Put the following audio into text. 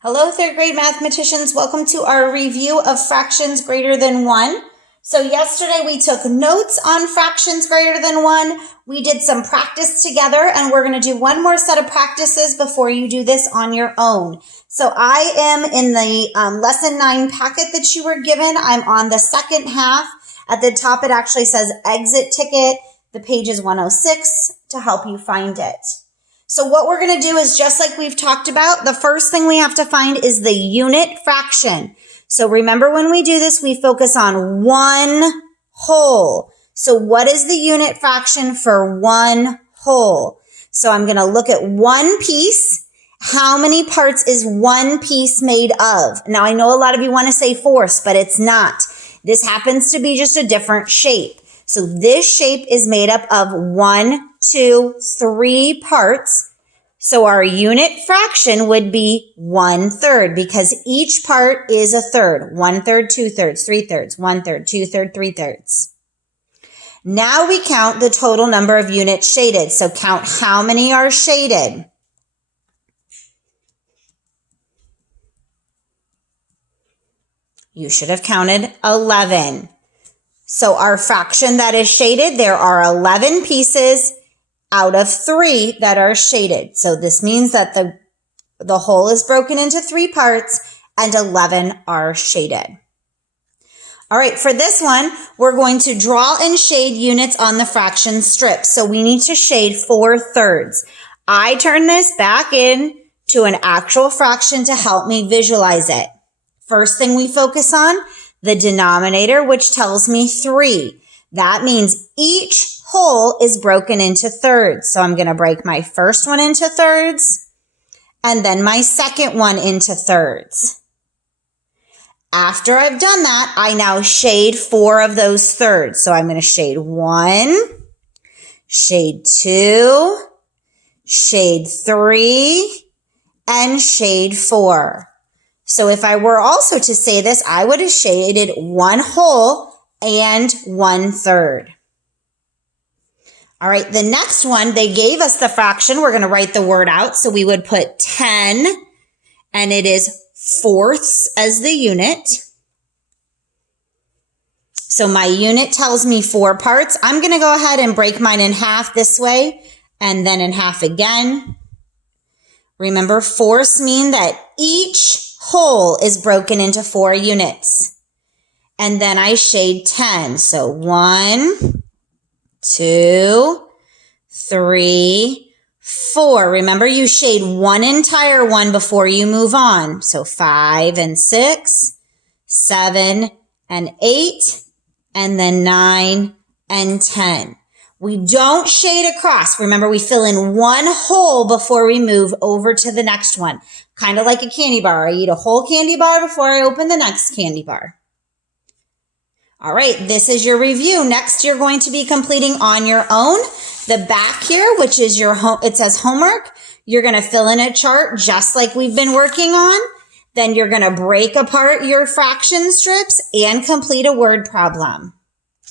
Hello, third grade mathematicians. Welcome to our review of fractions greater than 1. So yesterday we took notes on fractions greater than 1. We did some practice together, and we're going to do one more set of practices before you do this on your own. So I am in the lesson 9 packet that you were given. I'm on the second half. At the top it actually says exit ticket. The page is 106 to help you find it. So what we're going to do is, just like we've talked about, the first thing we have to find is the unit fraction. So remember, when we do this, we focus on one whole. So what is the unit fraction for one whole? So I'm going to look at one piece. How many parts is one piece made of? Now, I know a lot of you want to say fourths, but it's not. This happens to be just a different shape. So this shape is made up of 1, 2, 3 parts. So our unit fraction would be 1/3, because each part is a third. 1/3, 2/3, 3/3, 1/3, 2/3, 3/3. Now we count the total number of units shaded. So count how many are shaded. You should have counted 11. So our fraction that is shaded, there are 11 pieces out of 3 that are shaded. So this means that the whole is broken into 3 parts and 11 are shaded. All right, for this one, we're going to draw and shade units on the fraction strip. So we need to shade 4/3. I turn this back in to an actual fraction to help me visualize it. First thing we focus on, the denominator, which tells me 3. That means each whole is broken into thirds. So I'm going to break my first one into thirds and then my second one into thirds. After I've done that, I now shade 4 of those thirds. So I'm going to shade 1, shade 2, shade 3, and shade 4. So if I were also to say this, I would have shaded 1 whole and 1/3. All right, the next one, they gave us the fraction. We're going to write the word out. So we would put 10, and it is fourths as the unit. So my unit tells me 4 parts. I'm going to go ahead and break mine in half this way, and then in half again. Remember, fourths mean that each whole is broken into 4 units. And then I shade 10. So 1, 2, 3, 4. Remember, you shade one entire one before you move on. So 5 and 6, 7 and 8, and then 9 and 10. We don't shade across. Remember, we fill in one hole before we move over to the next one. Kind of like a candy bar. I eat a whole candy bar before I open the next candy bar. All right, this is your review. Next, you're going to be completing on your own. The back here, which is your home, it says homework. You're going to fill in a chart just like we've been working on. Then you're going to break apart your fraction strips and complete a word problem.